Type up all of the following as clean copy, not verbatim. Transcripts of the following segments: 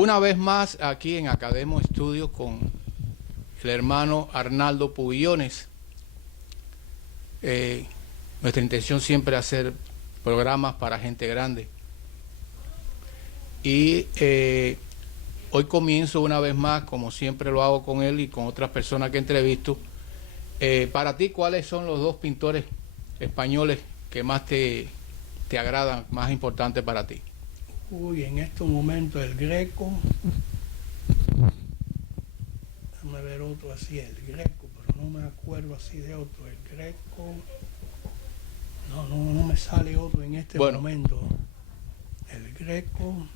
Una vez más aquí en Academo Estudio con el hermano Arnaldo Pubillones. Nuestra intención siempre es hacer programas para gente grande. Y hoy comienzo una vez más, como siempre lo hago con él y con otras personas que entrevisto. Para ti, ¿cuáles son los dos pintores españoles que más te agradan, más importantes para ti? Uy, en estos momentos el Greco, déjame ver otro así, el Greco, pero no me acuerdo así de otro, el Greco, no me sale otro en este momento, el Greco,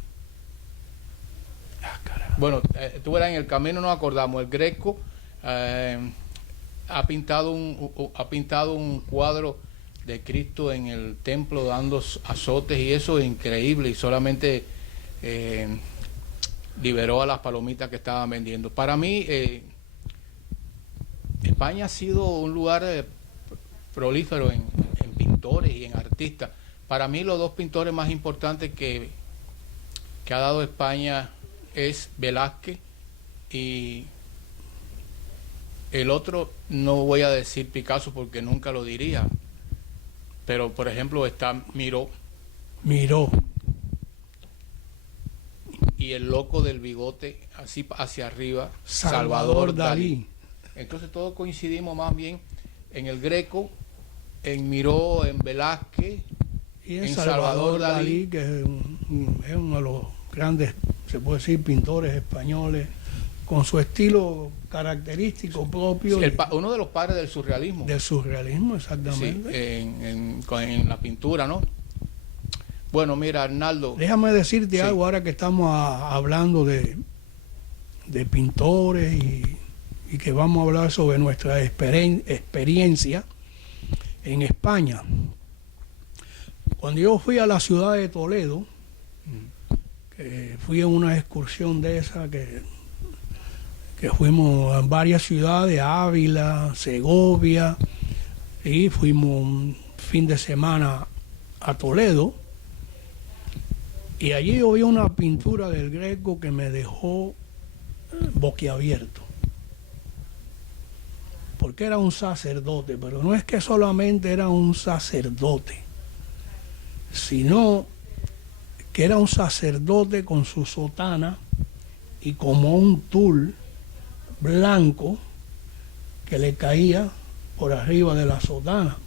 carajo. Bueno, tú verás, en el camino nos acordamos, el Greco ha pintado un cuadro de Cristo en el templo dando azotes, y eso es increíble, y solamente liberó a las palomitas que estaban vendiendo. Para mí, España ha sido un lugar prolífero en pintores y en artistas. Para mí, los dos pintores más importantes que ha dado España es Velázquez, y el otro no voy a decir Picasso porque nunca lo diría. Pero, por ejemplo, está Miró. Y el loco del bigote, así hacia arriba, Salvador Dalí. Entonces todos coincidimos más bien en el Greco, en Miró, en Velázquez, y en Salvador Dalí, que es uno de los grandes, se puede decir, pintores españoles, con su estilo característico propio. Uno de los padres del surrealismo. Del surrealismo, exactamente. Sí, en la pintura, ¿no? Bueno, mira, Arnaldo. Déjame decirte algo ahora que estamos hablando de pintores y que vamos a hablar sobre nuestra experiencia en España. Cuando yo fui a la ciudad de Toledo, que fui en una excursión de esa que fuimos a varias ciudades, Ávila, Segovia, y fuimos un fin de semana a Toledo, y allí yo vi una pintura del Greco que me dejó boquiabierto, porque era un sacerdote, pero no es que solamente era un sacerdote, sino que era un sacerdote con su sotana y como un tul blanco que le caía por arriba de la sotana.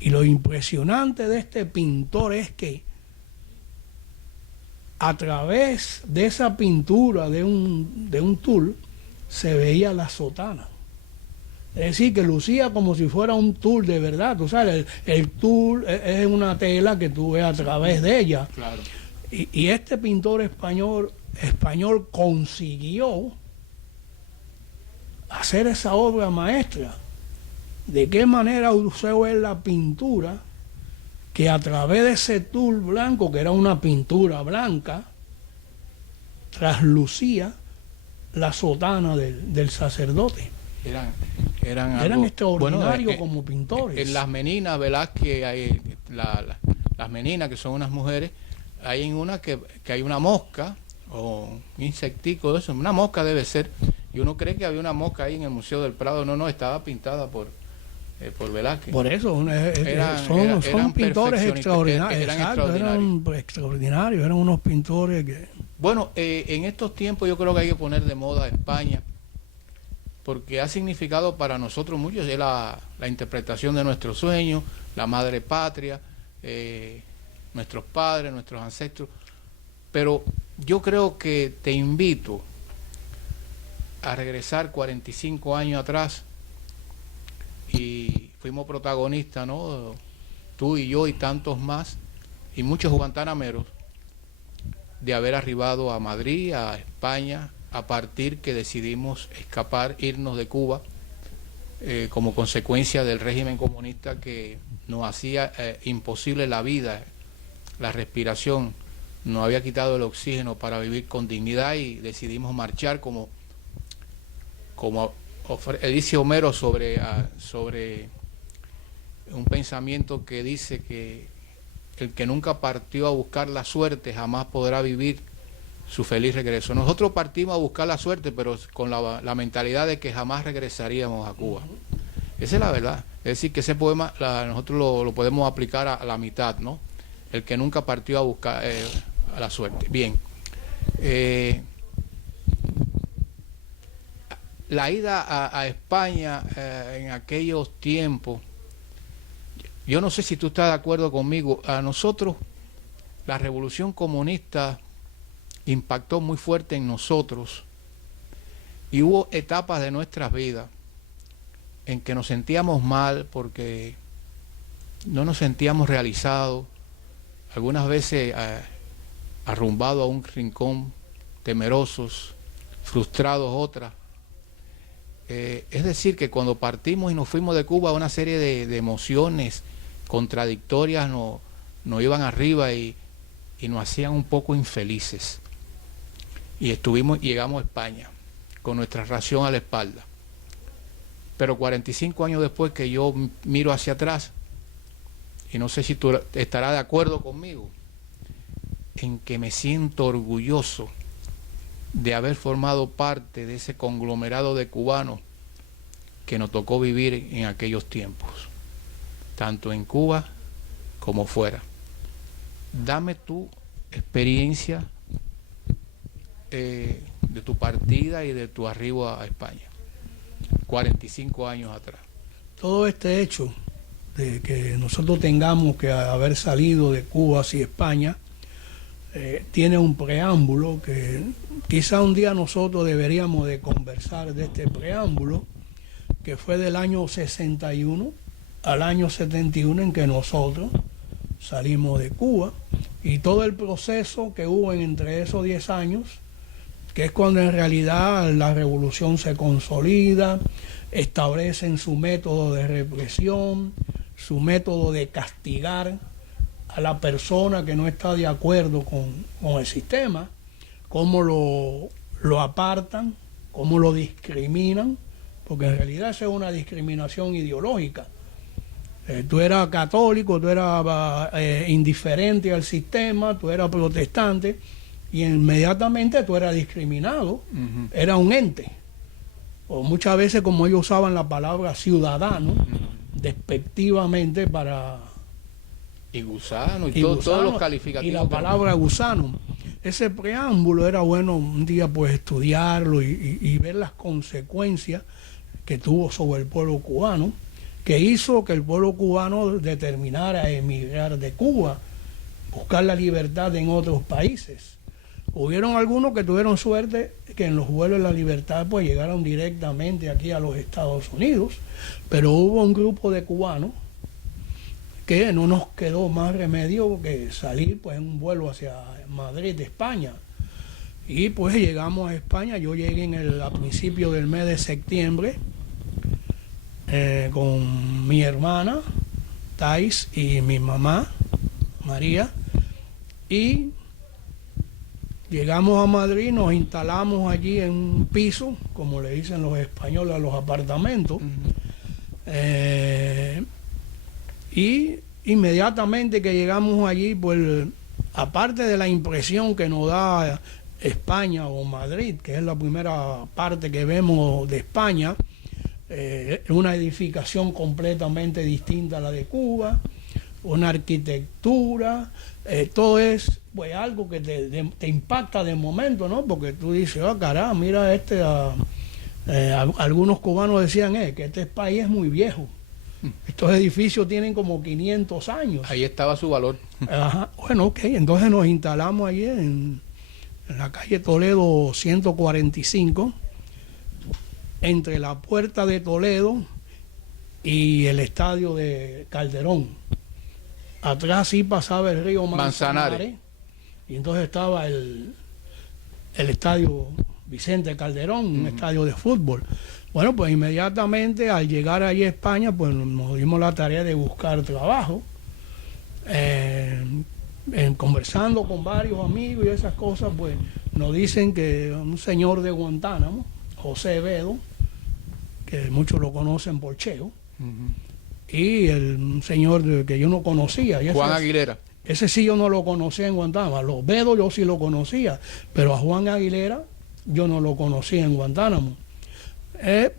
Y lo impresionante de este pintor es que a través de esa pintura de un tul se veía la sotana. Es decir, que lucía como si fuera un tul de verdad. Tú sabes, el tul es una tela que tú ves a través de ella. Claro. Y este pintor español consiguió hacer esa obra maestra. ¿De qué manera usó él la pintura? Que a través de ese tul blanco, que era una pintura blanca, traslucía la sotana del sacerdote. Eran extraordinarios como pintores. En las meninas, Velázquez, hay las meninas, que son unas mujeres, hay en una que hay una mosca o un insectico de eso, una mosca debe ser, y uno cree que había una mosca ahí en el Museo del Prado. No, estaba pintada por Velázquez. Por eso son pintores extraordinarios. Eran extraordinarios, eran unos pintores que... Bueno, en estos tiempos yo creo que hay que poner de moda España, porque ha significado para nosotros mucho, es la interpretación de nuestros sueños, la madre patria, nuestros padres, nuestros ancestros. Pero yo creo que te invito a regresar 45 años atrás, y fuimos protagonistas, ¿no? Tú y yo y tantos más, y muchos guantanameros, de haber arribado a Madrid, a España, a partir que decidimos escapar, irnos de Cuba, como consecuencia del régimen comunista que nos hacía imposible la vida, la respiración, nos había quitado el oxígeno para vivir con dignidad, y decidimos marchar como dice Homero sobre un pensamiento que dice que el que nunca partió a buscar la suerte jamás podrá vivir su feliz regreso. Nosotros partimos a buscar la suerte, pero con la mentalidad de que jamás regresaríamos a Cuba. Esa es la verdad. Es decir, que ese poema nosotros lo podemos aplicar a la mitad, ¿no? El que nunca partió a buscar a la suerte. Bien. La ida a España en aquellos tiempos, yo no sé si tú estás de acuerdo conmigo, a nosotros la revolución comunista impactó muy fuerte en nosotros y hubo etapas de nuestras vidas en que nos sentíamos mal porque no nos sentíamos realizados, algunas veces arrumbados a un rincón, temerosos, frustrados otras. Es decir, que cuando partimos y nos fuimos de Cuba, una serie de emociones contradictorias nos iban arriba y nos hacían un poco infelices. Y llegamos a España con nuestra ración a la espalda. Pero 45 años después, que yo miro hacia atrás, y no sé si tú estarás de acuerdo conmigo, en que me siento orgulloso de haber formado parte de ese conglomerado de cubanos que nos tocó vivir en aquellos tiempos, tanto en Cuba como fuera. Dame tu experiencia de tu partida y de tu arribo a España, 45 años atrás. Todo este hecho de que nosotros tengamos que haber salido de Cuba hacia España tiene un preámbulo que quizá un día nosotros deberíamos de conversar de este preámbulo, que fue del año 61 al año 71 en que nosotros salimos de Cuba, y todo el proceso que hubo entre esos 10 años, que es cuando en realidad la revolución se consolida, establecen su método de represión, su método de castigar a la persona que no está de acuerdo con el sistema, cómo lo apartan, cómo lo discriminan, porque en realidad esa es una discriminación ideológica. Tú eras católico, tú eras indiferente al sistema, tú eras protestante, y inmediatamente tú eras discriminado, era un ente. O muchas veces, como ellos usaban la palabra ciudadano, despectivamente para... Y gusano, y todos los calificativos. Y la palabra gusano. Ese preámbulo era bueno un día pues estudiarlo y ver las consecuencias que tuvo sobre el pueblo cubano, que hizo que el pueblo cubano determinara emigrar de Cuba, buscar la libertad en otros países. Hubieron algunos que tuvieron suerte que en los vuelos de la libertad pues llegaron directamente aquí a los Estados Unidos, pero hubo un grupo de cubanos que no nos quedó más remedio que salir pues en un vuelo hacia Madrid, España. Y pues llegamos a España. Yo llegué a principios del mes de septiembre con mi hermana Thais y mi mamá María, y llegamos a Madrid, nos instalamos allí en un piso, como le dicen los españoles a los apartamentos. Y inmediatamente que llegamos allí, pues aparte de la impresión que nos da España o Madrid, que es la primera parte que vemos de España, una edificación completamente distinta a la de Cuba, una arquitectura, todo es pues algo que te impacta de momento, ¿no? Porque tú dices, oh caramba, mira algunos cubanos decían que este país es muy viejo. Estos edificios tienen como 500 años. Ahí estaba su valor. Ajá. Bueno, ok, entonces nos instalamos allí en la calle Toledo 145, entre la Puerta de Toledo y el estadio de Calderón. Atrás sí pasaba el río Manzanares. Y entonces estaba el estadio Vicente Calderón, un estadio de fútbol. Bueno, pues inmediatamente al llegar allí a España, pues nos dimos la tarea de buscar trabajo, conversando con varios amigos y esas cosas, pues nos dicen que un señor de Guantánamo, José Bedo, que muchos lo conocen por Cheo, y un señor que yo no conocía. Juan Aguilera. Ese sí yo no lo conocía en Guantánamo. A los Bedos yo sí lo conocía, pero a Juan Aguilera yo no lo conocía en Guantánamo.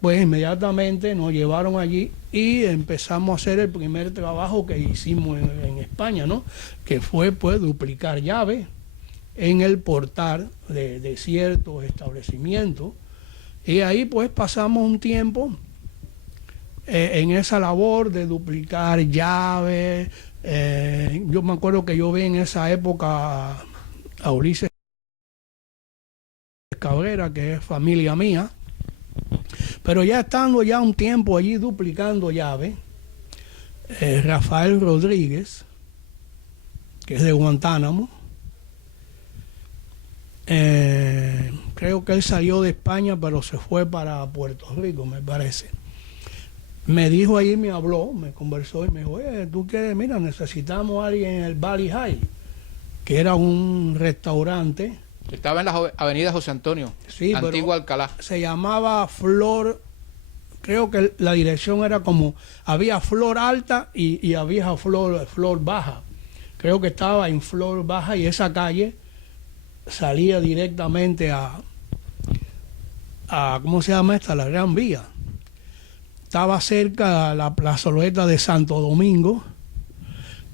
Pues inmediatamente nos llevaron allí y empezamos a hacer el primer trabajo que hicimos en España, ¿no? Que fue pues duplicar llaves en el portal de ciertos establecimientos. Y ahí pues pasamos un tiempo en esa labor de duplicar llaves. Yo me acuerdo que yo vi en esa época a Ulises Cabrera, que es familia mía, pero ya estando ya un tiempo allí duplicando llaves, Rafael Rodríguez, que es de Guantánamo, creo que él salió de España pero se fue para Puerto Rico, me parece. Me dijo ahí, me habló, me conversó y me dijo, oye, tú quieres, mira, necesitamos a alguien en el Valley High, que era un restaurante. Estaba en la avenida José Antonio, sí, Antigua Alcalá. Se llamaba Flor, creo que la dirección era como, había Flor Alta y había Flor Baja. Creo que estaba en Flor Baja y esa calle salía directamente a ¿cómo se llama esta? La Gran Vía. Estaba cerca de la plazoleta de Santo Domingo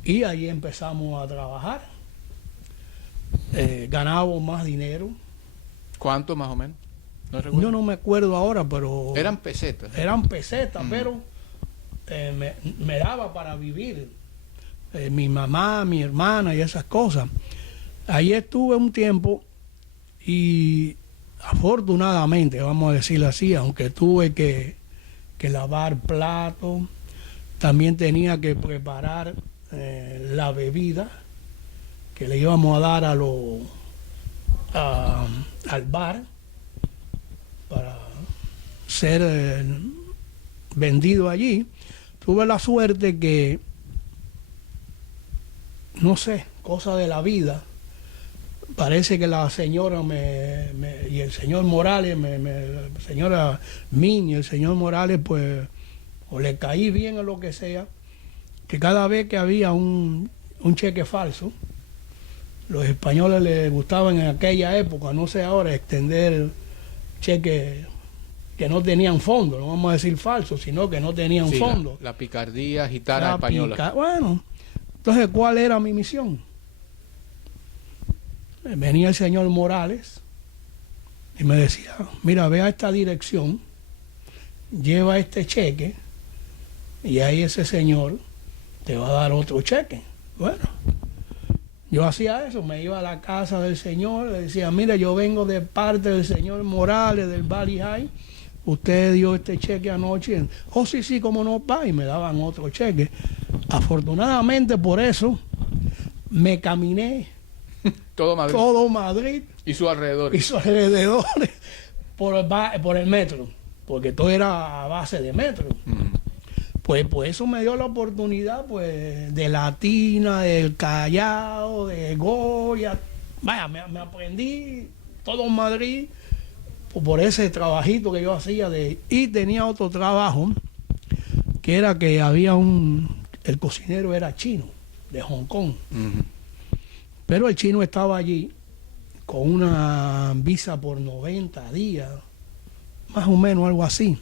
y ahí empezamos a trabajar. Ganábamos más dinero. ¿Cuánto más o menos? Yo no me acuerdo ahora, pero... Eran pesetas. Eran pesetas, pero me daba para vivir. Mi mamá, mi hermana y esas cosas. Ahí estuve un tiempo y afortunadamente, vamos a decirlo así, aunque tuve que lavar platos, también tenía que preparar la bebida que le íbamos a dar al bar para ser vendido allí. Tuve la suerte que, no sé, cosa de la vida, parece que la señora y el señor Morales, la señora Min y el señor Morales, pues, o le caí bien o lo que sea, que cada vez que había un cheque falso, los españoles les gustaban en aquella época, no sé ahora, extender cheques que no tenían fondo, no vamos a decir falsos, sino que no tenían fondo. La picardía gitana española. Bueno, entonces, ¿cuál era mi misión? Venía el señor Morales y me decía, mira, ve a esta dirección, lleva este cheque y ahí ese señor te va a dar otro cheque. Bueno, yo hacía eso, me iba a la casa del señor, le decía, mira, yo vengo de parte del señor Morales del Valley High, usted dio este cheque anoche. Oh, sí, cómo no, pa, y me daban otro cheque. Afortunadamente por eso me caminé todo Madrid y sus alrededores por el metro, porque todo era a base de metro. Pues eso me dio la oportunidad pues de Latina, del Callao, de Goya. Vaya, me aprendí todo Madrid por ese trabajito que yo hacía. Y tenía otro trabajo, que era que había el cocinero era chino, de Hong Kong. Pero el chino estaba allí con una visa por 90 días, más o menos algo así.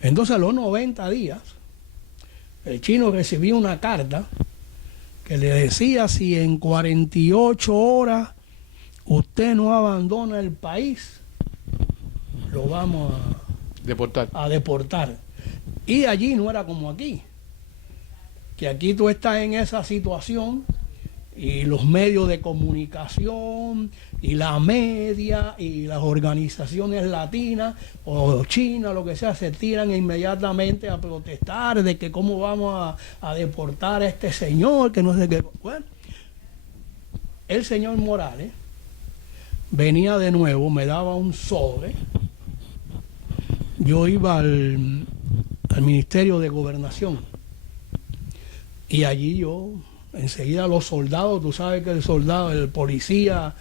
Entonces a los 90 días, el chino recibía una carta que le decía, si en 48 horas usted no abandona el país, lo vamos a deportar. Y allí no era como aquí, que aquí tú estás en esa situación y los medios de comunicación y la media y las organizaciones latinas o chinas, lo que sea, se tiran inmediatamente a protestar de que cómo vamos a deportar a este señor, que no sé qué. Bueno, el señor Morales venía de nuevo, me daba un sobre, yo iba al Ministerio de Gobernación y allí yo enseguida los soldados, tú sabes que el soldado, el policía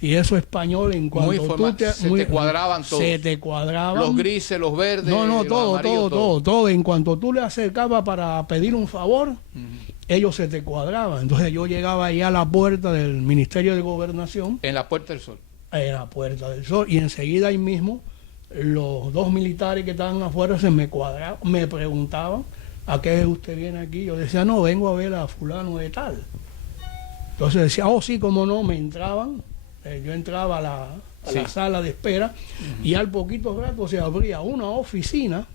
y eso español, en cuanto se te cuadraban todos. Se te cuadraban. Los grises, los verdes, todo. En cuanto tú le acercabas para pedir un favor, ellos se te cuadraban. Entonces yo llegaba ahí a la puerta del Ministerio de Gobernación, En la Puerta del Sol. en la Puerta del Sol, y enseguida ahí mismo los dos militares que estaban afuera se me cuadraban, me preguntaban ¿a qué usted viene aquí? Yo decía, no, vengo a ver a fulano de tal. Entonces decía, oh sí, cómo no, me entraban, yo entraba a la sala de espera, y al poquito rato se abría una oficina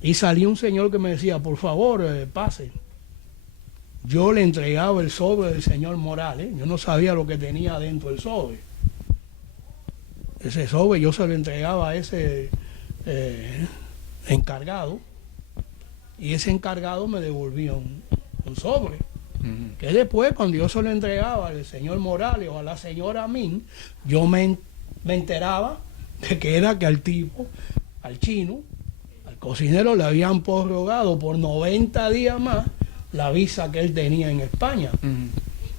y salía un señor que me decía, por favor, pase. Yo le entregaba el sobre del señor Morales, yo no sabía lo que tenía dentro del sobre. Ese sobre yo se lo entregaba a ese encargado, y ese encargado me devolvía un sobre. Que después, cuando yo se lo entregaba al señor Morales o a la señora Min, yo me enteraba de que era que al tipo, al chino, al cocinero, le habían prorrogado por 90 días más la visa que él tenía en España.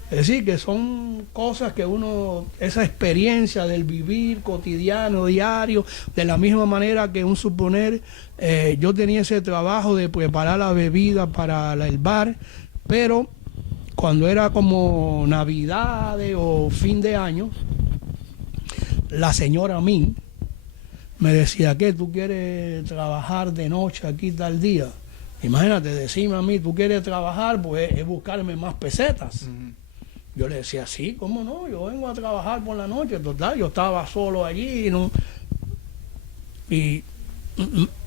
Es decir, que son cosas que uno, esa experiencia del vivir cotidiano, diario, de la misma manera que un suponer, yo tenía ese trabajo de preparar la bebida para el bar, pero cuando era como Navidades o fin de año, la señora Min me decía, ¿qué? ¿Tú quieres trabajar de noche aquí tal día? Imagínate, decirme a mí, ¿tú quieres trabajar? Pues es buscarme más pesetas. Yo le decía, sí, ¿cómo no? Yo vengo a trabajar por la noche, total, yo estaba solo allí, ¿no? Y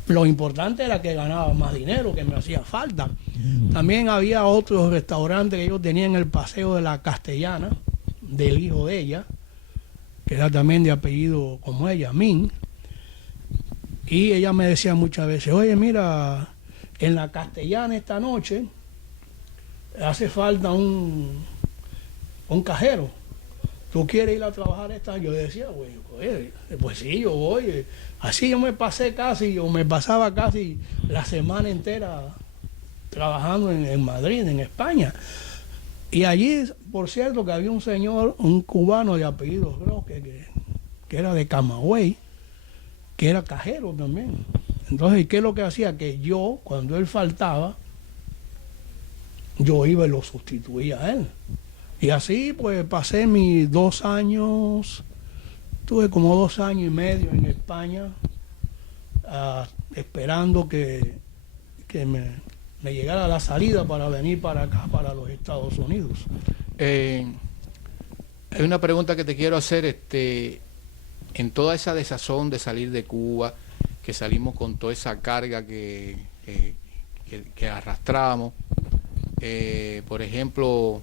lo importante era que ganaba más dinero, que me hacía falta. También había otros restaurantes que ellos tenían en el Paseo de la Castellana, del hijo de ella, que era también de apellido como ella, Min. Y ella me decía muchas veces, oye, mira, en la Castellana esta noche hace falta un cajero. ¿Tú quieres ir a trabajar esta? Yo decía, güey, pues sí, yo voy. Así yo me pasaba casi la semana entera trabajando en Madrid, en España. Y allí, por cierto, que había un señor, un cubano de apellido Roque, que era de Camagüey, que era cajero también. Entonces, ¿qué es lo que hacía? Que yo, cuando él faltaba, yo iba y lo sustituía a él. Y así, pues, pasé mis 2 años, tuve como 2 años y medio en España, esperando que me llegara la salida para venir para acá, para los Estados Unidos. Hay una pregunta que te quiero hacer, en toda esa desazón de salir de Cuba, que salimos con toda esa carga que arrastramos, por ejemplo,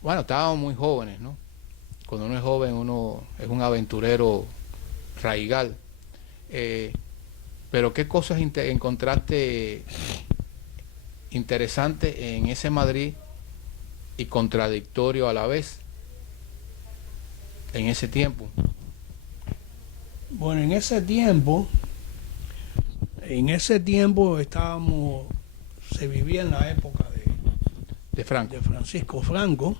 bueno, estábamos muy jóvenes, ¿no? Cuando uno es joven, uno es un aventurero raigal. Pero ¿qué cosas encontraste interesantes en ese Madrid y contradictorio a la vez en ese tiempo? Bueno, en ese tiempo se vivía en la época de Franco, de Francisco Franco.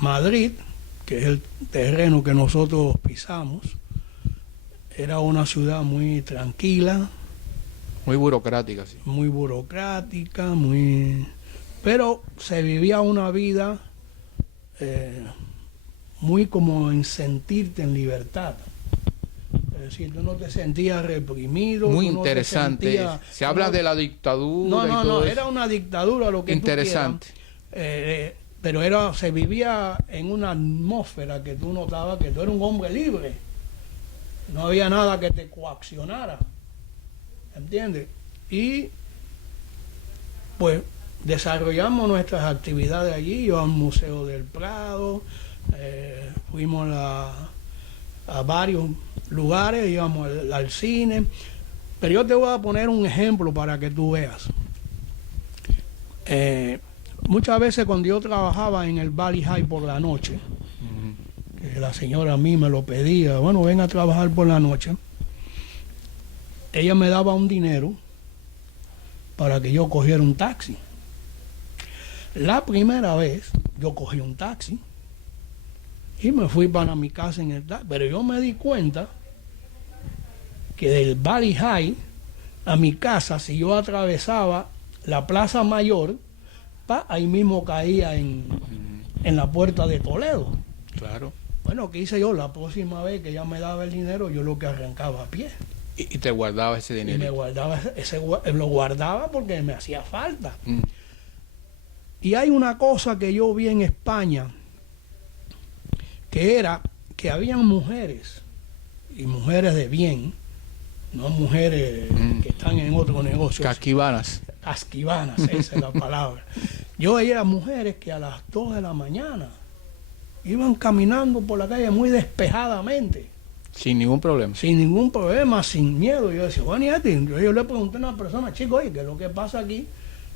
Madrid, que es el terreno que nosotros pisamos, era una ciudad muy tranquila, muy burocrática, sí. Muy burocrática, pero se vivía una vida muy como en sentirte en libertad. Es decir, tú no te sentías reprimido. Muy interesante. Se habla de la dictadura. No, era una dictadura lo que interesante. Pero se vivía en una atmósfera que tú notabas que tú eras un hombre libre. No había nada que te coaccionara. ¿Entiendes? Y pues desarrollamos nuestras actividades allí. Íbamos al Museo del Prado, fuimos a varios lugares, íbamos al cine. Pero yo te voy a poner un ejemplo para que tú veas. Muchas veces cuando yo trabajaba en el Valley High por la noche, que la señora a mí me lo pedía, bueno, ven a trabajar por la noche, ella me daba un dinero para que yo cogiera un taxi. La primera vez yo cogí un taxi y me fui para mi casa en el taxi, pero yo me di cuenta que del Valley High a mi casa, si yo atravesaba la Plaza Mayor, ahí mismo caía en la puerta de Toledo. Claro. Bueno, ¿qué hice yo? La próxima vez que ella me daba el dinero, yo lo que arrancaba a pie. Y te guardaba ese dinero. Y me guardaba lo guardaba porque me hacía falta. Y hay una cosa que yo vi en España, que era que habían mujeres, y mujeres de bien, no mujeres que están en otro negocio. Casquivanas. Casquivanas, esa es la palabra. Yo veía mujeres que a las 2 de la mañana iban caminando por la calle muy despejadamente. Sin ningún problema. Sin ningún problema, sin miedo. Yo decía, bueno, yo le pregunté a una persona, chico, oye, ¿qué es lo que pasa aquí?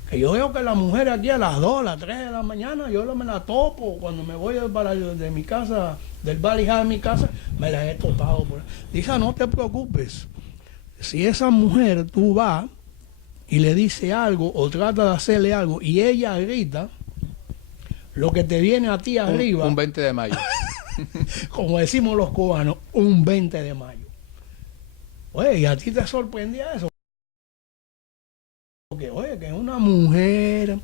Que yo veo que la mujer aquí a las 2, a las 3 de la mañana, yo me la topo. Cuando me voy de mi casa, del Valley High de mi casa, me la he topado. Dice, no te preocupes. Si esa mujer tú vas y le dice algo o trata de hacerle algo y ella grita, lo que te viene a ti arriba... Un 20 de mayo. Como decimos los cubanos, un 20 de mayo. Oye, ¿y a ti te sorprendía eso? Porque, oye, que una mujer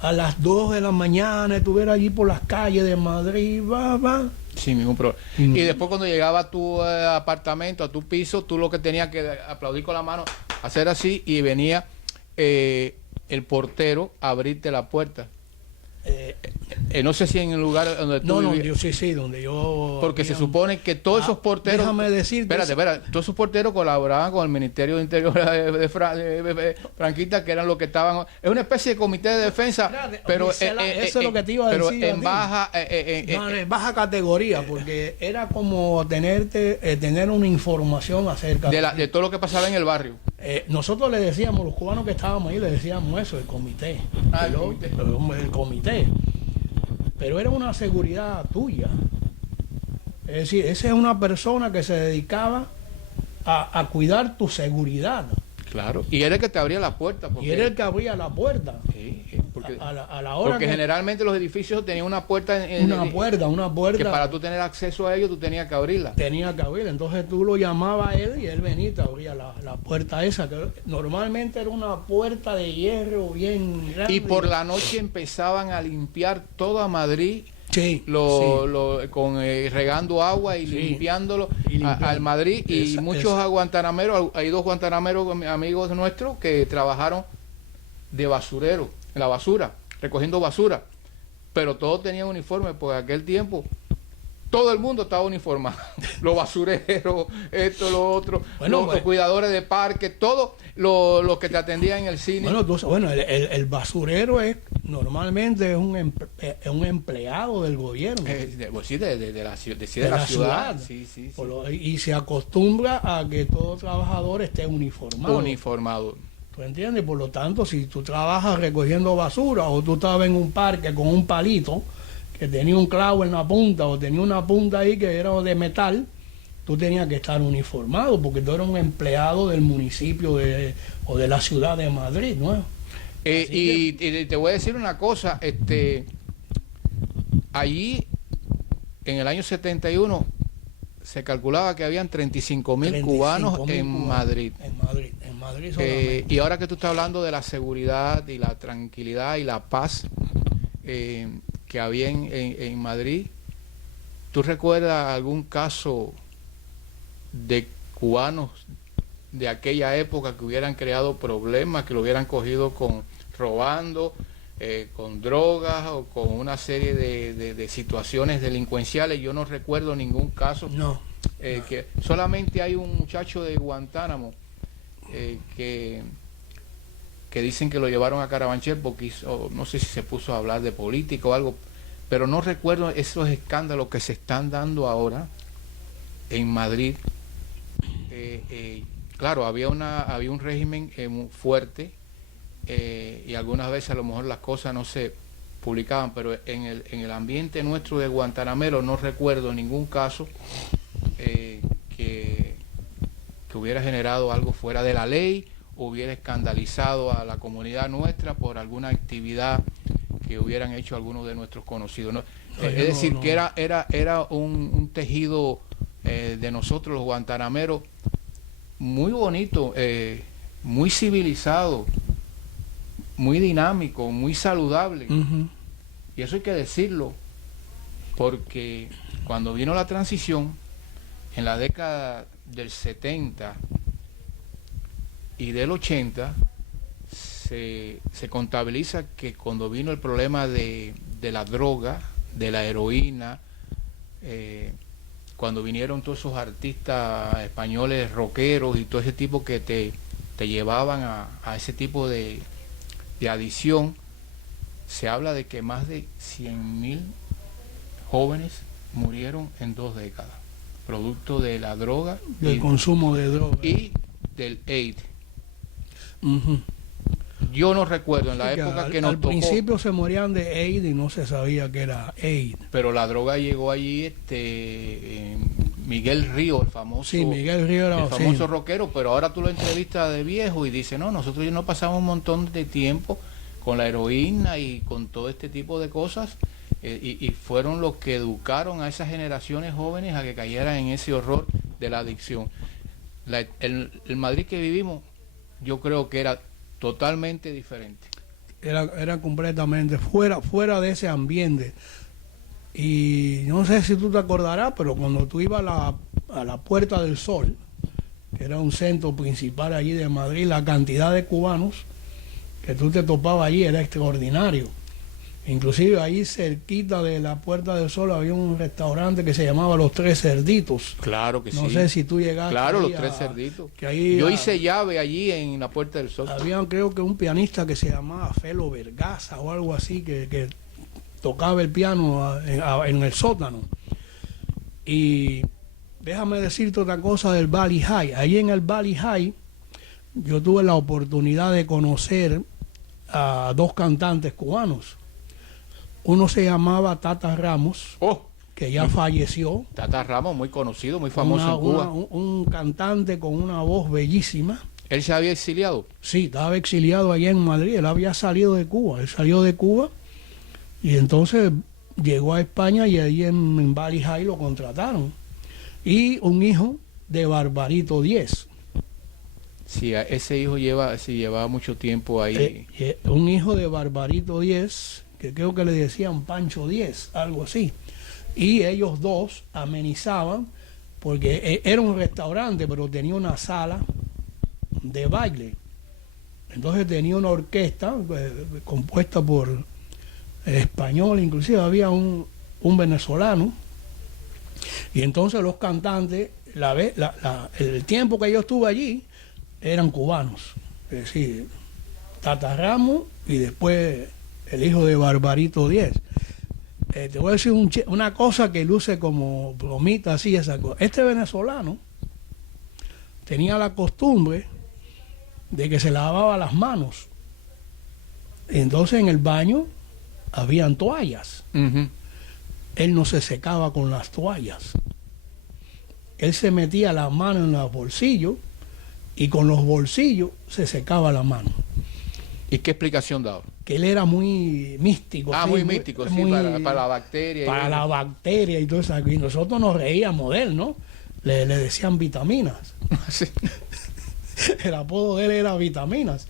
a las 2 de la mañana estuviera allí por las calles de Madrid, va. Sin ningún problema. Y después cuando llegaba a tu apartamento, a tu piso, tú lo que tenías que aplaudir con la mano, hacer así, y venía el portero a abrirte la puerta. No sé si en el lugar donde tú vivías. Sí, donde yo... Porque se supone que todos esos porteros... Déjame decirte... Espérate, todos esos porteros colaboraban con el Ministerio de Interior de Franquita, que eran los que estaban... Es una especie de comité de defensa, pero... eso es lo que te iba a decir. Pero en baja... en baja categoría, porque era como tener una información acerca de todo lo que pasaba en el barrio. Nosotros le decíamos, los cubanos que estábamos ahí, le decíamos eso, el comité. El comité. Pero era una seguridad tuya. Es decir, esa es una persona que se dedicaba a cuidar tu seguridad. Claro. Y era el que te abría la puerta. Y era el que abría la puerta. Sí, porque a la hora porque generalmente los edificios tenían una puerta. Una puerta. Que para tú tener acceso a ellos, tú tenías que abrirla. Tenía que abrirla. Entonces tú lo llamabas a él y él venía y te abría la puerta esa. Que normalmente era una puerta de hierro bien grande. Y por la noche empezaban a limpiar toda Madrid. Sí, regando agua y limpiándolo al Madrid. Y muchos guantanameros, hay 2 guantanameros amigos nuestros que trabajaron de basurero, en la basura, recogiendo basura. Pero todos tenían uniforme, porque en aquel tiempo todo el mundo estaba uniformado. Los basureros, esto, lo otro, los cuidadores de parques, todos los que te atendían en el cine. El basurero normalmente es un empleado del gobierno. De la ciudad. Sí. Y se acostumbra a que todo trabajador esté uniformado. ¿Tú entiendes? Por lo tanto, si tú trabajas recogiendo basura o tú estabas en un parque con un palito que tenía un clavo en la punta o tenía una punta ahí que era de metal, tú tenías que estar uniformado porque tú eras un empleado del municipio o de la ciudad de Madrid, ¿no? Y te voy a decir una cosa, allí en el año 71 se calculaba que habían 35.000 cubanos en Madrid. En Madrid solamente. Y ahora que tú estás hablando de la seguridad y la tranquilidad y la paz que había en Madrid, ¿tú recuerdas algún caso de cubanos de aquella época que hubieran creado problemas, que lo hubieran cogido robando, con drogas o con una serie de situaciones delincuenciales? Yo no recuerdo ningún caso. No. Que solamente hay un muchacho de Guantánamo que dicen que lo llevaron a Carabanchel porque no sé si se puso a hablar de política o algo, pero no recuerdo esos escándalos que se están dando ahora en Madrid. Claro, había un régimen muy fuerte, y algunas veces a lo mejor las cosas no se publicaban, pero en el ambiente nuestro de Guantanamero no recuerdo ningún caso que hubiera generado algo fuera de la ley, hubiera escandalizado a la comunidad nuestra por alguna actividad que hubieran hecho algunos de nuestros conocidos, ¿no? Es decir, que era un tejido de nosotros los guantanameros muy bonito, muy civilizado, muy dinámico, muy saludable. Y eso hay que decirlo, porque cuando vino la transición, en la década del 70 y del 80, se contabiliza que cuando vino el problema de la droga, de la heroína, cuando vinieron todos esos artistas españoles rockeros y todo ese tipo que te llevaban a ese tipo de adicción, se habla de que más de 100.000 jóvenes murieron en 2 décadas, producto de la droga, del consumo de droga y del AIDS. Yo no recuerdo en la época que nos al tocó. Al principio se morían de AIDS y no se sabía que era AIDS. Pero la droga llegó allí, Miguel Río, el famoso. Sí, Miguel Río era el famoso rockero, pero ahora tú lo entrevistas de viejo y dice, no, nosotros ya no pasamos un montón de tiempo con la heroína y con todo este tipo de cosas, y fueron los que educaron a esas generaciones jóvenes a que cayeran en ese horror de la adicción. El Madrid que vivimos, yo creo que era totalmente diferente. Era completamente fuera de ese ambiente. Y no sé si tú te acordarás, pero cuando tú ibas a la Puerta del Sol, que era un centro principal allí de Madrid, la cantidad de cubanos que tú te topabas allí era extraordinario. Inclusive ahí cerquita de la Puerta del Sol había un restaurante que se llamaba Los Tres Cerditos. Claro que sí. No sé si tú llegaste. Claro, Los Tres Cerditos. Que ahí, yo hice llave allí en la Puerta del Sol. Había, creo que un pianista que se llamaba Felo Vergasa o algo así, que tocaba el piano en el sótano. Y déjame decirte otra cosa del Valley High. Allí en el Valley High yo tuve la oportunidad de conocer a 2 cantantes cubanos. Uno se llamaba Tata Ramos, que ya falleció. Tata Ramos, muy conocido, muy famoso en Cuba. Un cantante con una voz bellísima. ¿Él se había exiliado? Sí, estaba exiliado allá en Madrid. Él había salido de Cuba. Él salió de Cuba y entonces llegó a España y ahí en Valley High lo contrataron. Y un hijo de Barbarito 10. Sí, ese hijo llevaba mucho tiempo ahí. Un hijo de Barbarito 10, que creo que le decían Pancho 10, algo así. Y ellos dos amenizaban, porque era un restaurante, pero tenía una sala de baile. Entonces tenía una orquesta compuesta por español, inclusive había un venezolano. Y entonces los cantantes, el tiempo que yo estuve allí, eran cubanos. Es decir, Tata Ramos y después el hijo de Barbarito 10. Te voy a decir una cosa que luce como bromita así, esa cosa. Este venezolano tenía la costumbre de que se lavaba las manos. Entonces en el baño habían toallas. Él no se secaba con las toallas. Él se metía la mano en los bolsillos y con los bolsillos se secaba la mano. ¿Y qué explicación daba? Que él era muy místico. Ah, sí, muy místico, sí, para la bacteria. Para la bacteria y todo eso. Y nosotros nos reíamos de él, ¿no? Le decían vitaminas. Sí. El apodo de él era vitaminas.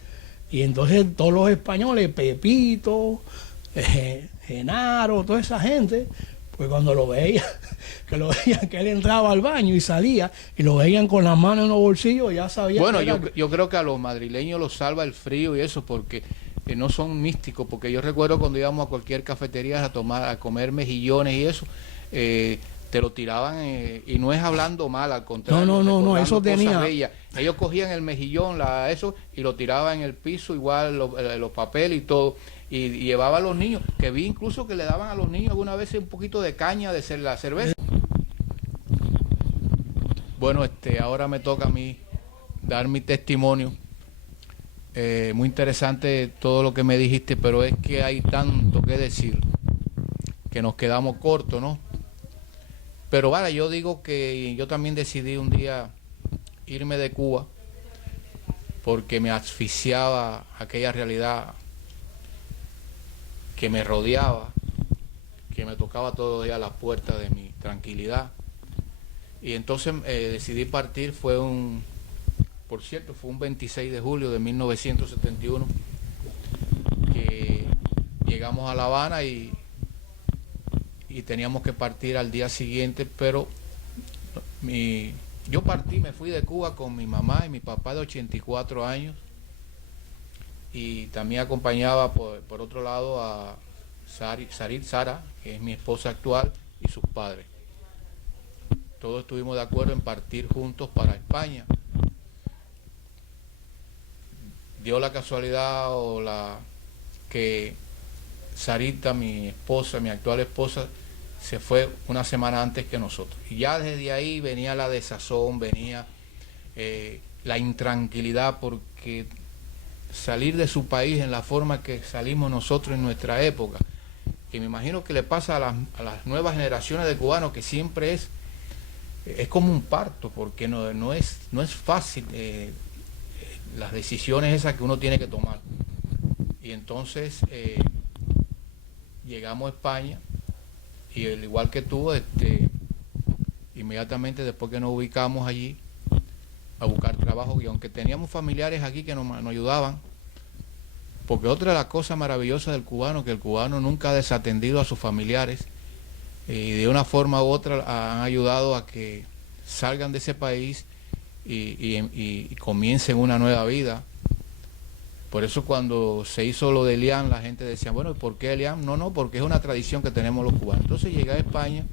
Y entonces todos los españoles, Pepito, Genaro, toda esa gente, pues cuando lo veían, que él entraba al baño y salía, y lo veían con las manos en los bolsillos, ya sabían. Bueno, yo creo que a los madrileños los salva el frío y eso, porque no son místicos, porque yo recuerdo cuando íbamos a cualquier cafetería a comer mejillones y eso, te lo tiraban, y no es hablando mal, al contrario. No, eso tenía. Bellas. Ellos cogían el mejillón, eso, y lo tiraban en el piso, igual los papeles y todo. Y llevaba a los niños, que vi incluso que le daban a los niños alguna vez un poquito de caña de la cerveza. Bueno, ahora me toca a mí dar mi testimonio. Muy interesante todo lo que me dijiste, pero es que hay tanto que decir que nos quedamos cortos, ¿no? Pero vale, yo digo que yo también decidí un día irme de Cuba porque me asfixiaba aquella realidad que me rodeaba, que me tocaba todos los días las puertas de mi tranquilidad. Y entonces decidí partir, fue un por cierto, fue un 26 de julio de 1971 que llegamos a La Habana y teníamos que partir al día siguiente, pero yo partí, me fui de Cuba con mi mamá y mi papá de 84 años, y también acompañaba por otro lado a Sara, que es mi esposa actual, y sus padres. Todos estuvimos de acuerdo en partir juntos para España. Dio la casualidad que Sarita, mi esposa, mi actual esposa, se fue una semana antes que nosotros. Y ya desde ahí venía la desazón, venía la intranquilidad, porque salir de su país en la forma que salimos nosotros en nuestra época, que me imagino que le pasa a las nuevas generaciones de cubanos, que siempre es como un parto, porque no es fácil las decisiones esas que uno tiene que tomar. Y entonces llegamos a España, y al igual que tú, inmediatamente después que nos ubicamos allí a buscar trabajo, y aunque teníamos familiares aquí que nos ayudaban, porque otra de las cosas maravillosas del cubano, que el cubano nunca ha desatendido a sus familiares, y de una forma u otra han ayudado a que salgan de ese país y comiencen una nueva vida. Por eso cuando se hizo lo de Elian, la gente decía, bueno, ¿por qué Elian? No, porque es una tradición que tenemos los cubanos. Entonces llegué a España,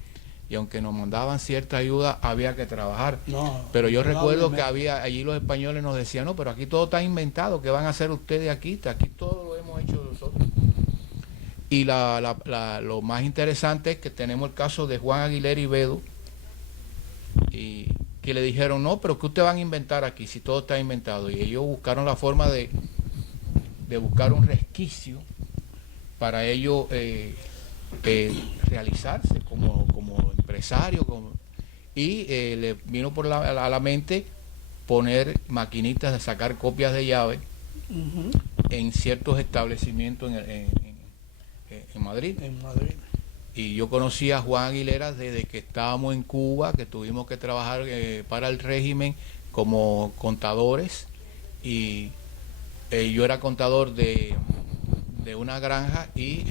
y aunque nos mandaban cierta ayuda, había que trabajar. Pero yo recuerdo que allí los españoles nos decían, no, pero aquí todo está inventado, ¿qué van a hacer ustedes aquí? Aquí todo lo hemos hecho nosotros. Y lo más interesante es que tenemos el caso de Juan Aguilera y Bedo, y que le dijeron, no, pero ¿qué ustedes van a inventar aquí si todo está inventado? Y ellos buscaron la forma de buscar un resquicio para ellos realizarse como empresario, y le vino a la mente poner maquinitas de sacar copias de llave en ciertos establecimientos en Madrid. Y yo conocí a Juan Aguilera desde que estábamos en Cuba, que tuvimos que trabajar para el régimen como contadores, y yo era contador de una granja, y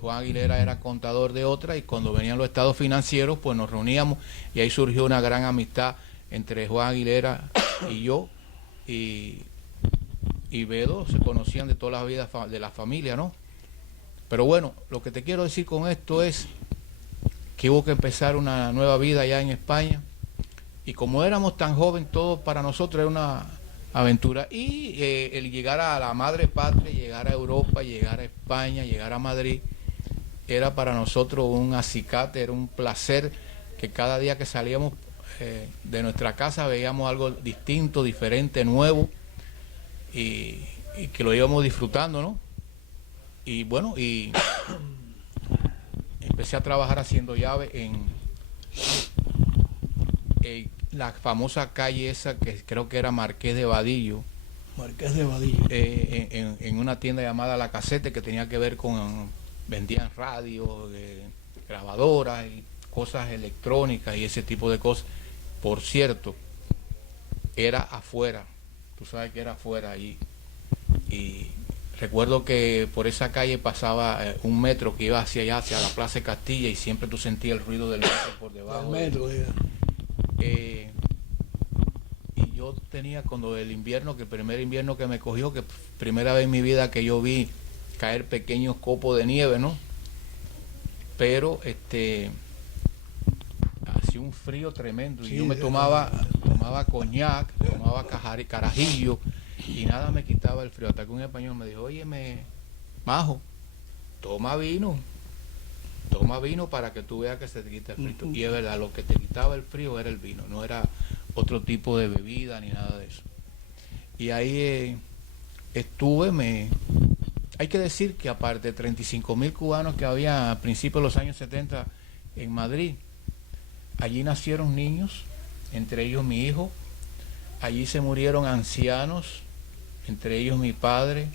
Juan Aguilera era contador de otra, y cuando venían los estados financieros pues nos reuníamos, y ahí surgió una gran amistad entre Juan Aguilera y yo, y Bedo. Se conocían de toda la vida de la familia, ¿no? Pero bueno, lo que te quiero decir con esto es que hubo que empezar una nueva vida allá en España, y como éramos tan jóvenes, todo para nosotros era una aventura, y el llegar a la madre patria, llegar a Europa, llegar a España, llegar a Madrid, era para nosotros un acicate, era un placer, que cada día que salíamos de nuestra casa veíamos algo distinto, diferente, nuevo, y que lo íbamos disfrutando, ¿no? Y bueno, y empecé a trabajar haciendo llave en la famosa calle esa que creo que era Marqués de Vadillo. En una tienda llamada La Casete, que tenía que ver con, vendían radios, grabadoras y cosas electrónicas y ese tipo de cosas. Por cierto, era afuera, tú sabes que era afuera ahí, y recuerdo que por esa calle pasaba un metro que iba hacia allá, hacia la Plaza de Castilla, y siempre tú sentías el ruido del metro por debajo. Y yo tenía, cuando el primer invierno que me cogió, que primera vez en mi vida que yo vi caer pequeños copos de nieve, ¿no? Pero hacía un frío tremendo, y yo me tomaba coñac, tomaba carajillo, y nada me quitaba el frío, hasta que un español me dijo, oye, Majo, toma vino para que tú veas que se te quita el frío. Y es verdad, lo que te quitaba el frío era el vino, no era otro tipo de bebida ni nada de eso. Y ahí estuve, hay que decir que aparte de 35,000 cubanos que había a principios de los años 70 en Madrid, allí nacieron niños, entre ellos mi hijo, allí se murieron ancianos, entre ellos mi padre,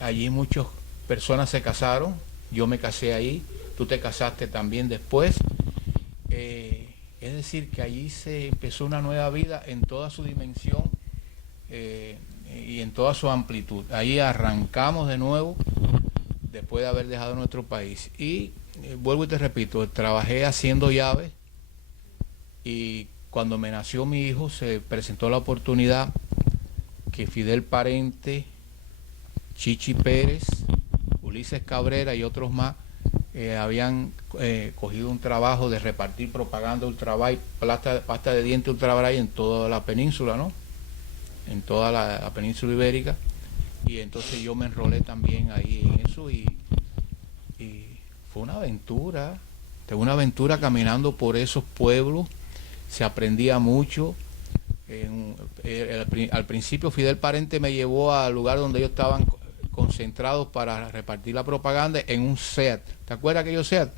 allí muchas personas se casaron, yo me casé ahí, tú te casaste también después, es decir, que allí se empezó una nueva vida en toda su dimensión, y en toda su amplitud. Ahí arrancamos de nuevo después de haber dejado nuestro país. Y vuelvo y te repito, trabajé haciendo llaves y cuando me nació mi hijo se presentó la oportunidad que Fidel Parente, Chichi Pérez, Ulises Cabrera y otros más habían cogido un trabajo de repartir propaganda Ultrabright, pasta de diente Ultrabright en toda la península, ¿no? En toda la península ibérica, y entonces yo me enrolé también ahí en eso y fue una aventura caminando por esos pueblos. Se aprendía mucho. Al principio Fidel Parente me llevó al lugar donde ellos estaban concentrados para repartir la propaganda en un SEAT. ¿Te acuerdas aquellos SEAT?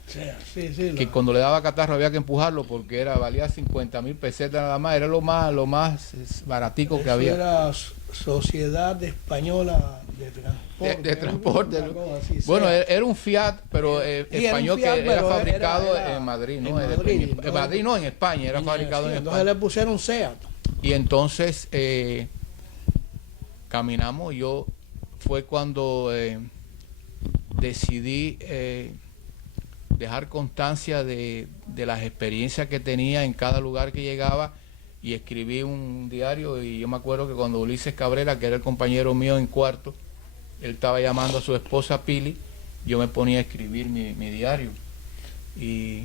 Sí, Que cuando le daba catarro había que empujarlo porque valía 50.000 pesetas nada más, era lo más baratico que había. Era Sociedad Española de Transporte. Así, bueno, era un Fiat, pero español, Fiat, que era fabricado en Madrid, ¿no? En Madrid no, en España, era fabricado en España. Entonces le pusieron SEAT. Y entonces caminamos, fue cuando decidí dejar constancia de las experiencias que tenía en cada lugar que llegaba y escribí un diario. Y yo me acuerdo que cuando Ulises Cabrera, que era el compañero mío en cuarto, él estaba llamando a su esposa Pili, yo me ponía a escribir mi diario y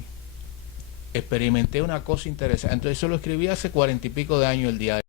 experimenté una cosa interesante. Entonces eso lo escribí hace 40 y pico de años el diario.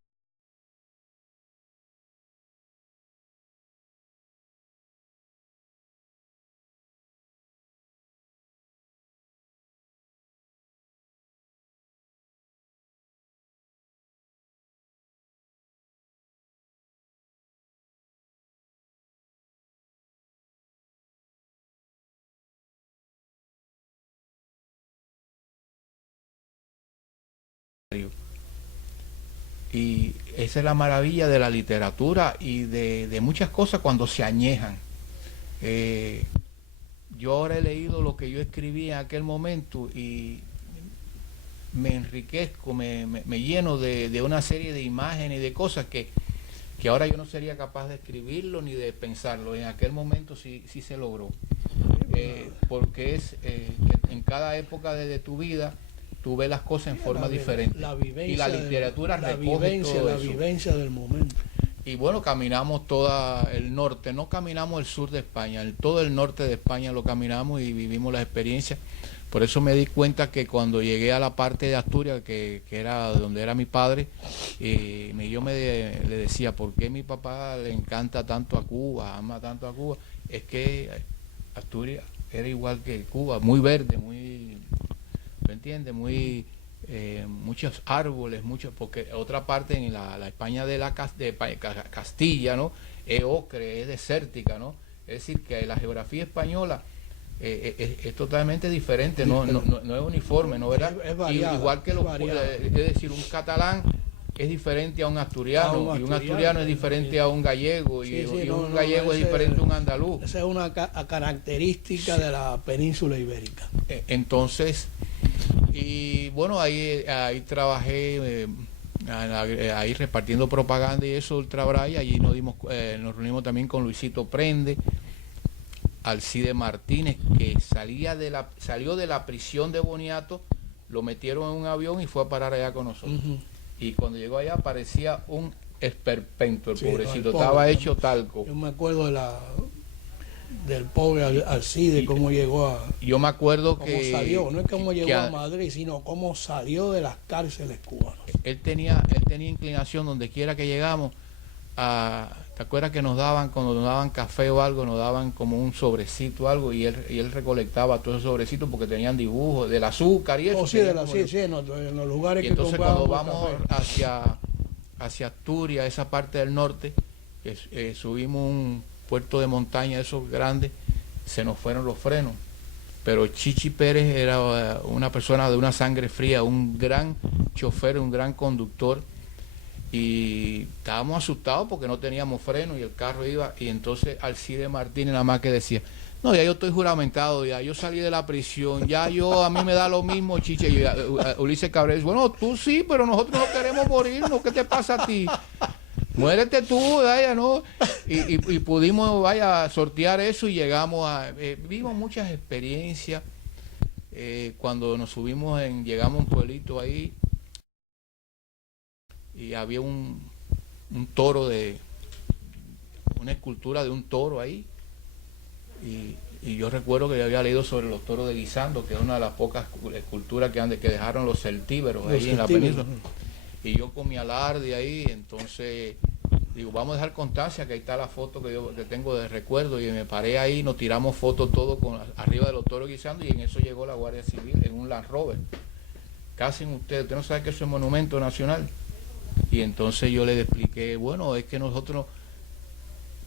Y esa es la maravilla de la literatura y de muchas cosas cuando se añejan. Yo ahora he leído lo que yo escribí en aquel momento y me enriquezco, me lleno de una serie de imágenes y de cosas que ahora yo no sería capaz de escribirlo ni de pensarlo. En aquel momento sí se logró. Porque es que en cada época de tu vida tú ves las cosas en forma diferente. Y la literatura recoge todo eso. La vivencia del momento. Y bueno, caminamos todo el norte, no caminamos el sur de España, todo el norte de España lo caminamos y vivimos la experiencia. Por eso me di cuenta que cuando llegué a la parte de Asturias, que era donde era mi padre, yo le decía, ¿por qué mi papá le encanta tanto a Cuba, ama tanto a Cuba? Es que Asturias era igual que Cuba, muy verde, muy... ¿me entiendes? Muchos árboles, porque otra parte en la España de Castilla, ¿no? Es ocre, es desértica, ¿no? Es decir, que la geografía española es totalmente diferente, no es uniforme, ¿no? ¿Verdad? Es variada, igual que es decir, un catalán es diferente a un asturiano, y un asturiano es diferente a un gallego, y un gallego es diferente a un andaluz. Esa es una característica de la península ibérica. Entonces, y bueno, ahí trabajé, ahí repartiendo propaganda y eso, Ultrabright. Allí nos reunimos también con Luisito Prende, Alcide Martínez, que salió de la prisión de Boniato, lo metieron en un avión y fue a parar allá con nosotros. Y cuando llegó allá parecía un esperpento, el pobrecito, estaba hecho talco. Yo me acuerdo del pobre Alcide, cómo llegó a... Yo me acuerdo cómo salió, no es cómo llegó a Madrid, sino cómo salió de las cárceles cubanas. Él tenía inclinación donde quiera que llegamos. ¿Te acuerdas que cuando nos daban café o algo, nos daban como un sobrecito o algo, y él recolectaba todos esos sobrecitos porque tenían dibujos del azúcar y eso? En los lugares y que entonces cuando vamos hacia Asturias, esa parte del norte, que subimos un puerto de montaña, esos grandes, se nos fueron los frenos. Pero Chichi Pérez era una persona de una sangre fría, un gran chofer, un gran conductor, y estábamos asustados porque no teníamos freno y el carro iba, y entonces Alcide Martínez nada más que decía, no, ya yo estoy juramentado, ya yo salí de la prisión, a mí me da lo mismo, Chiche. Y Ulises Cabrera dice, bueno, tú sí, pero nosotros no queremos morirnos, ¿qué te pasa a ti? muérete tú, vaya, ¿no? Y pudimos, vaya, sortear eso y llegamos a... vimos muchas experiencias. Cuando nos subimos, llegamos a un pueblito ahí y había un toro una escultura de un toro ahí. Y yo recuerdo que yo había leído sobre los toros de Guisando, que es una de las pocas esculturas que dejaron los celtíberos ahí en la península. Y yo con mi alarde ahí, entonces digo, vamos a dejar constancia que ahí está la foto que tengo de recuerdo, y me paré ahí, nos tiramos fotos todos arriba de los toros guisando, y en eso llegó la Guardia Civil en un Land Rover. Casi usted no sabe que eso es monumento nacional. Y entonces yo le expliqué, bueno, es que nosotros,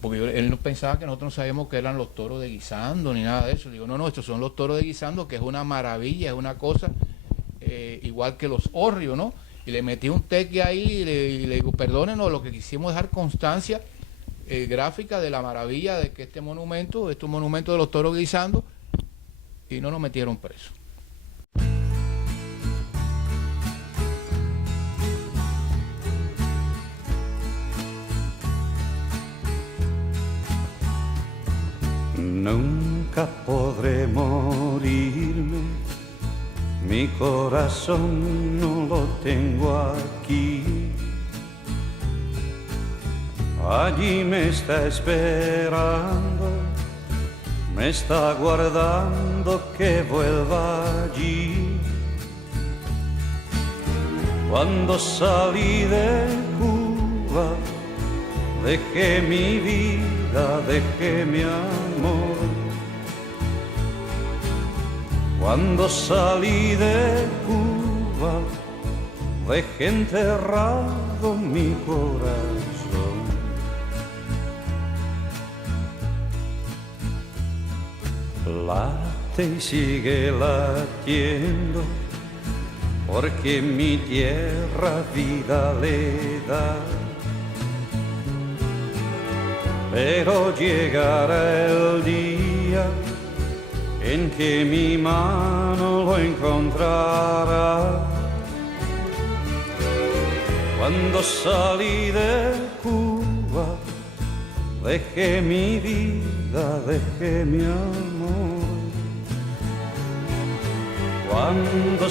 porque él no pensaba que nosotros no sabíamos que eran los toros de Guisando ni nada de eso. Digo, no, estos son los toros de Guisando, que es una maravilla, es una cosa igual que los hórreos, ¿no? Y le metí un teque ahí y le digo, perdónenos, lo que quisimos dejar constancia gráfica de la maravilla de que este es un monumento de los toros guisando, y no nos metieron presos. Nunca podré morirme, mi corazón no lo tengo aquí. Allí me está esperando, me está guardando que vuelva allí. Cuando salí de Cuba, dejé mi vida, dejé mi amor. Cuando salí de Cuba, dejé enterrado mi corazón. Late y sigue latiendo, porque mi tierra vida le da. Pero llegará el día en que mi mano lo encontrará. Cuando salí de Cuba, dejé mi vida, dejé mi amor. Cuando